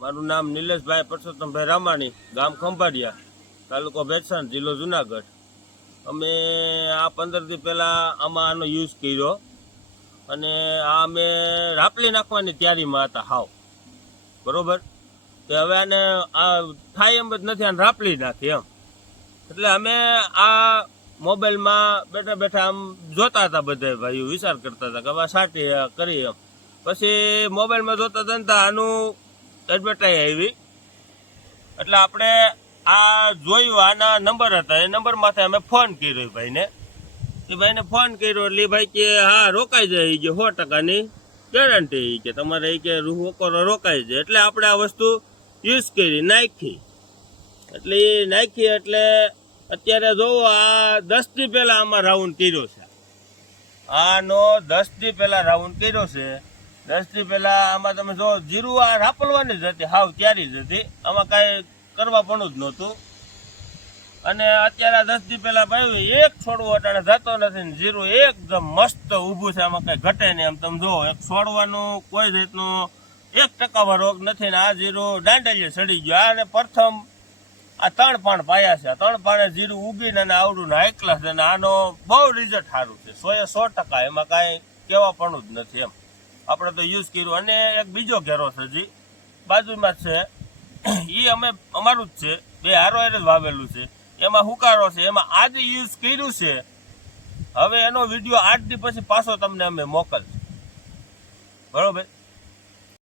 મારું નામ નિલેશભાઈ પરસોત્તમભાઈ રામાણી, ગામ ખંભાળિયા, તાલુકો ભેસાણ જિલ્લો જુનાગઢ. અમે આ પંદર દી પહેલાં આમાં આનો યુઝ કર્યો અને આ અમે રાપલી નાખવાની તૈયારીમાં હતા હાવ. બરોબર? તો હવે આને આ થાય એમ જ નથી, આને રાપલી નાખી એમ. એટલે અમે આ મોબાઈલમાં બેઠા બેઠા આમ જોતા હતા બધા ભાઈઓ, વિચાર કરતા હતા કે હવે સાટી કરી એમ. પછી મોબાઈલમાં જોતા હતા ને તો આનું એડવર્ટાઈઝ આવી. એટલે આપણે આ જોયું, આના નંબર હતા. એ નંબરમાંથી અમે ફોન કર્યો ભાઈને. એ ભાઈને ફોન કર્યો એટલે ભાઈ કે, હા, રોકાઈ જાય કે સો ટકાની ગેરંટી કે તમારે એ કે રૂહ રોકાઈ જાય. એટલે આપણે આ વસ્તુ યુઝ કરી, નાખી. એટલે એ નાખી એટલે અત્યારે જોવો, આ દસ પહેલાં આમાં રાઉન્ડ કર્યો છે. આનો દસ પહેલાં પહેલા રાઉન્ડ કર્યો છે. દસ દી પહેલા આમાં તમે જો જીરું આ રાપલવાની જ હતી, હાવ ત્યારે જ હતી. આમાં કાંઈ કરવા પણ જ નહોતું. અને અત્યારે આ દસ દી પહેલા ભાઈ એક છોડવો અટાણે જતો નથી ને જીરું એકદમ મસ્ત ઊભું છે, આમાં કઈ ઘટે નહીં. એમ તમે જો એક છોડવાનું કોઈ રીતનું એક ટકાવા રોગ નથી ને આ જીરું દાંડલીએ સડી ગયો. આને પ્રથમ આ ત્રણ પાણ પાયા છે. આ ત્રણ પાણે જીરું ઉગીને અને આવડું ને છે અને આનો બહુ રિઝલ્ટ સારું છે. સો એ સો ટકા. એમાં કાંઈ કહેવા પણ જ નથી એમ. આપણે તો યુઝ કર્યું. અને એક બીજો ઘેરો છે હજી બાજુમાં જ છે. એ અમે, અમારું જ છે. બે હારે જ વાવેલું છે. એમાં હુકારો છે. એમાં આજે યુઝ કર્યું છે. હવે એનો વીડિયો આઠ દી પછી પાછો તમને અમે મોકલશું. બરોબર?